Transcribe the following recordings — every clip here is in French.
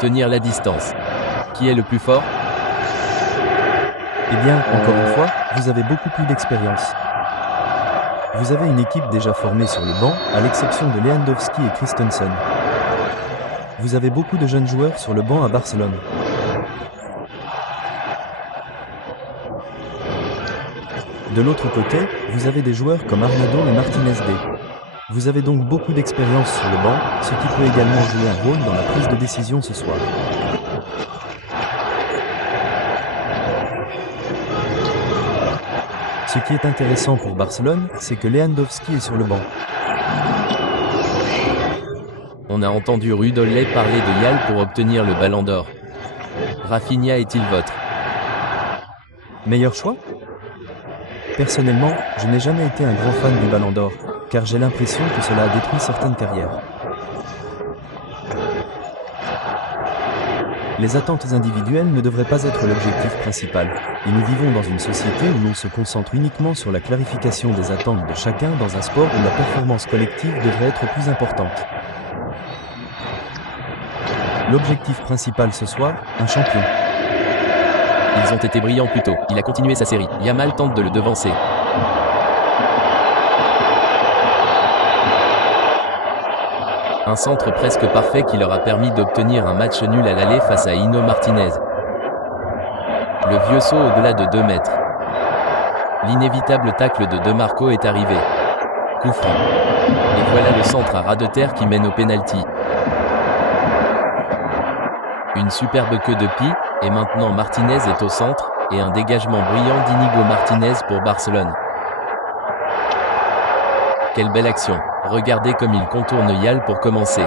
tenir la distance. Qui est le plus fort? Eh bien, encore une fois, vous avez beaucoup plus d'expérience. Vous avez une équipe déjà formée sur le banc, à l'exception de Lewandowski et Christensen. Vous avez beaucoup de jeunes joueurs sur le banc à Barcelone. De l'autre côté, vous avez des joueurs comme Arnaldo et Martinez D. Vous avez donc beaucoup d'expérience sur le banc, ce qui peut également jouer un rôle dans la prise de décision ce soir. Ce qui est intéressant pour Barcelone, c'est que Lewandowski est sur le banc. On a entendu Rudolle parler de Yal pour obtenir le Ballon d'Or. Rafinha est-il votre meilleur choix? Personnellement, je n'ai jamais été un grand fan du Ballon d'Or, car j'ai l'impression que cela a détruit certaines carrières. Les attentes individuelles ne devraient pas être l'objectif principal, et nous vivons dans une société où l'on se concentre uniquement sur la clarification des attentes de chacun dans un sport où la performance collective devrait être plus importante. L'objectif principal ce soir, un champion. Ils ont été brillants plus tôt. Il a continué sa série. Yamal tente de le devancer. Un centre presque parfait qui leur a permis d'obtenir un match nul à l'aller face à Ino Martinez. Le vieux saut au-delà de 2 mètres. L'inévitable tacle de De Marco est arrivé. Coup franc. Et voilà le centre à ras de terre qui mène au pénalty. Une superbe queue de pie, et maintenant Martinez est au centre, et un dégagement brillant d'Inigo Martinez pour Barcelone. Quelle belle action! Regardez comme il contourne Yal pour commencer.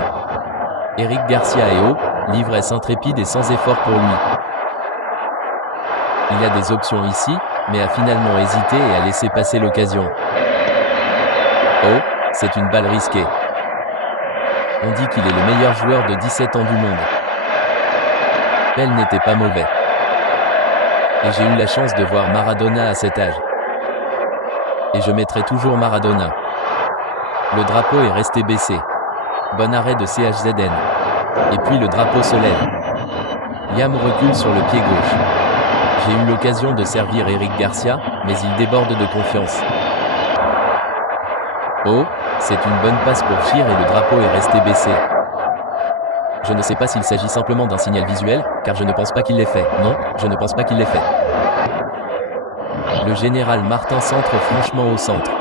Eric Garcia est haut, l'ivresse intrépide et sans effort pour lui. Il a des options ici, mais a finalement hésité et a laissé passer l'occasion. Oh, c'est une balle risquée. On dit qu'il est le meilleur joueur de 17 ans du monde. Elle n'était pas mauvais. Et j'ai eu la chance de voir Maradona à cet âge. Et je mettrai toujours Maradona. Le drapeau est resté baissé. Bon arrêt de CHZN. Et puis le drapeau se lève. Yam recule sur le pied gauche. J'ai eu l'occasion de servir Eric Garcia, mais il déborde de confiance. Oh, c'est une bonne passe pour Fir et le drapeau est resté baissé. Je ne sais pas s'il s'agit simplement d'un signal visuel, car je ne pense pas qu'il l'ait fait. Non, je ne pense pas qu'il l'ait fait. Le général Martin centre franchement au centre.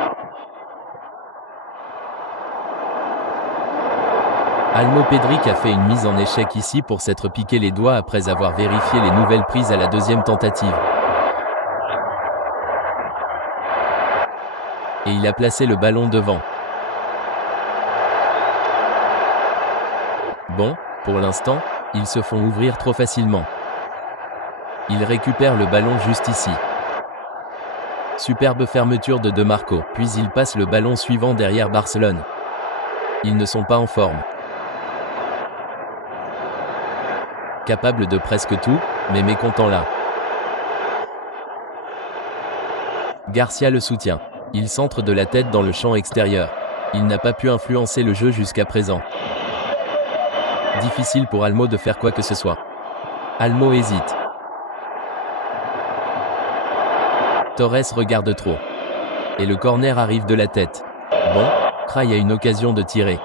Almo Pedric a fait une mise en échec ici pour s'être piqué les doigts après avoir vérifié les nouvelles prises à la deuxième tentative. Et il a placé le ballon devant. Bon, pour l'instant, ils se font ouvrir trop facilement. Ils récupèrent le ballon juste ici. Superbe fermeture de De Marco, puis ils passent le ballon suivant derrière Barcelone. Ils ne sont pas en forme. Capable de presque tout, mais mécontent là. Garcia le soutient. Il centre de la tête dans le champ extérieur. Il n'a pas pu influencer le jeu jusqu'à présent. Difficile pour Almo de faire quoi que ce soit. Almo hésite. Torres regarde trop. Et le corner arrive de la tête. Bon, Craig a une occasion de tirer.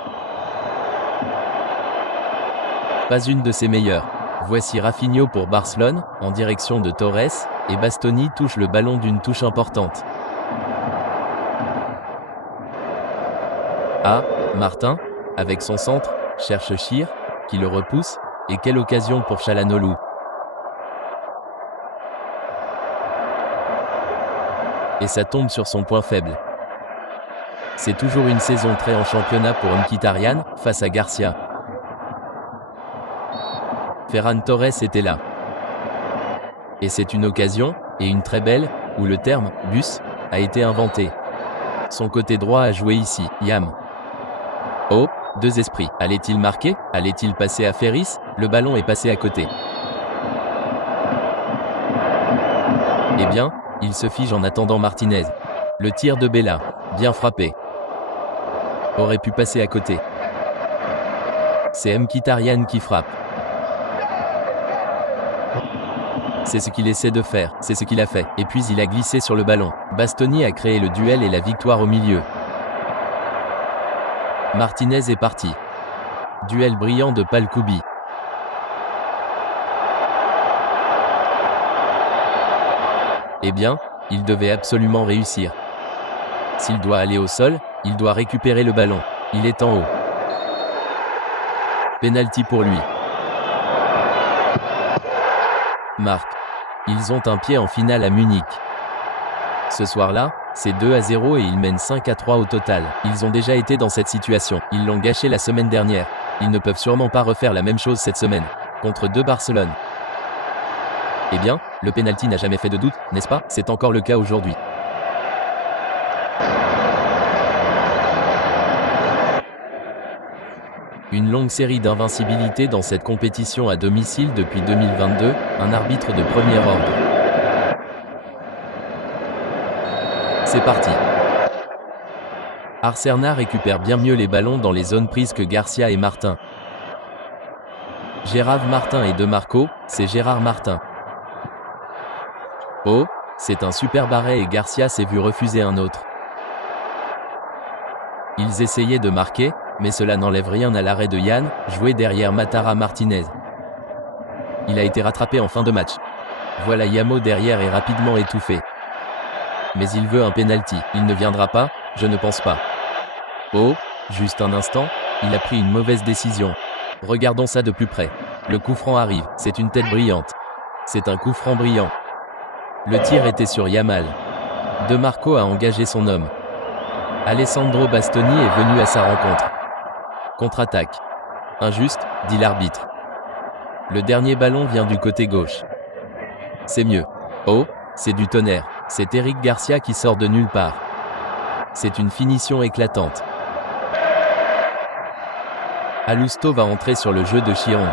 Pas une de ses meilleures. Voici Rafinha pour Barcelone, en direction de Torres, et Bastoni touche le ballon d'une touche importante. Ah, Martin, avec son centre, cherche Schir, qui le repousse, et quelle occasion pour Çalhanoğlu. Et ça tombe sur son point faible. C'est toujours une saison très en championnat pour Mkhitaryan, face à Garcia. Ferran Torres était là. Et c'est une occasion, et une très belle, où le terme « bus » a été inventé. Son côté droit a joué ici, Yam. Oh, deux esprits. Allait-il marquer? Allait-il passer à Ferris? Le ballon est passé à côté. Eh bien, il se fige en attendant Martinez. Le tir de Bella, bien frappé. Aurait pu passer à côté. C'est Mkhitaryan qui frappe. C'est ce qu'il essaie de faire, c'est ce qu'il a fait. Et puis il a glissé sur le ballon. Bastoni a créé le duel et la victoire au milieu. Martinez est parti. Duel brillant de Palkoubi. Eh bien, il devait absolument réussir. S'il doit aller au sol, il doit récupérer le ballon. Il est en haut. Penalty pour lui. Marc. Ils ont un pied en finale à Munich. Ce soir-là, c'est 2-0 et ils mènent 5-3 au total. Ils ont déjà été dans cette situation. Ils l'ont gâché la semaine dernière. Ils ne peuvent sûrement pas refaire la même chose cette semaine. Contre 2 Barcelone. Eh bien, le penalty n'a jamais fait de doute, n'est-ce pas? C'est encore le cas aujourd'hui. Une longue série d'invincibilité dans cette compétition à domicile depuis 2022, un arbitre de premier ordre. C'est parti. Arcerna récupère bien mieux les ballons dans les zones prises que Garcia et Martin. Gérard Martin et De Marco, c'est Gérard Martin. Oh, c'est un super arrêt et Garcia s'est vu refuser un autre. Ils essayaient de marquer, mais cela n'enlève rien à l'arrêt de Yann, joué derrière Matara Martinez. Il a été rattrapé en fin de match. Voilà Yamo derrière et rapidement étouffé. Mais il veut un penalty. Il ne viendra pas, je ne pense pas. Oh, juste un instant, il a pris une mauvaise décision. Regardons ça de plus près. Le coup franc arrive, c'est une tête brillante. C'est un coup franc brillant. Le tir était sur Yamal. De Marco a engagé son homme. Alessandro Bastoni est venu à sa rencontre. Contre-attaque. Injuste, dit l'arbitre. Le dernier ballon vient du côté gauche. C'est mieux. Oh, c'est du tonnerre. C'est Eric Garcia qui sort de nulle part. C'est une finition éclatante. Alusto va entrer sur le jeu de Chiron.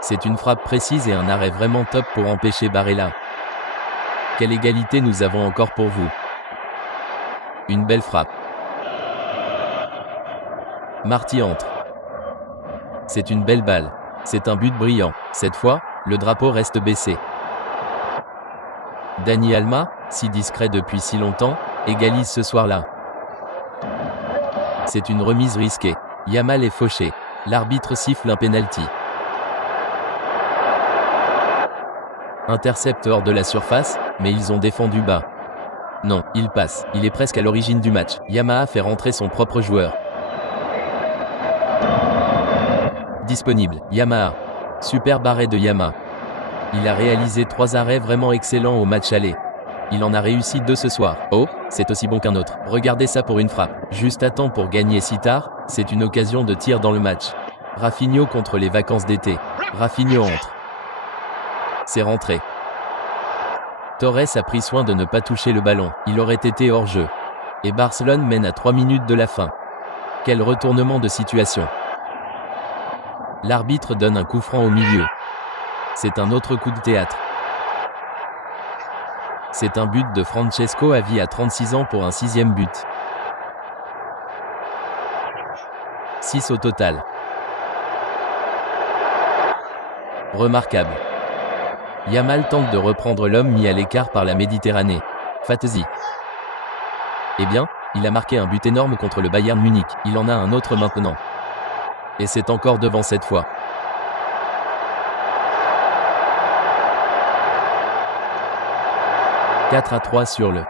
C'est une frappe précise et un arrêt vraiment top pour empêcher Barella. Quelle égalité nous avons encore pour vous. Une belle frappe. Marty entre. C'est une belle balle. C'est un but brillant. Cette fois, le drapeau reste baissé. Dani Alma, si discret depuis si longtemps, égalise ce soir-là. C'est une remise risquée. Yamal est fauché. L'arbitre siffle un penalty. Intercepte hors de la surface, mais ils ont défendu bas. Non, il passe. Il est presque à l'origine du match. Yamaha fait rentrer son propre joueur. Disponible. Yamaha. Super arrêt de Yamaha. Il a réalisé 3 arrêts vraiment excellents au match aller. Il en a réussi 2 ce soir. Oh, c'est aussi bon qu'un autre. Regardez ça pour une frappe. Juste à temps pour gagner si tard, c'est une occasion de tir dans le match. Rafinho contre les vacances d'été. Rafinho entre. C'est rentré. Torres a pris soin de ne pas toucher le ballon. Il aurait été hors jeu. Et Barcelone mène à 3 minutes de la fin. Quel retournement de situation. L'arbitre donne un coup franc au milieu. C'est un autre coup de théâtre. C'est un but de Francesco Avi à 36 ans pour un 6e but. 6 au total. Remarquable. Yamal tente de reprendre l'homme mis à l'écart par la Méditerranée. Fatesi. Eh bien, il a marqué un but énorme contre le Bayern Munich. Il en a un autre maintenant. Et c'est encore devant cette fois. « 4-3 sur le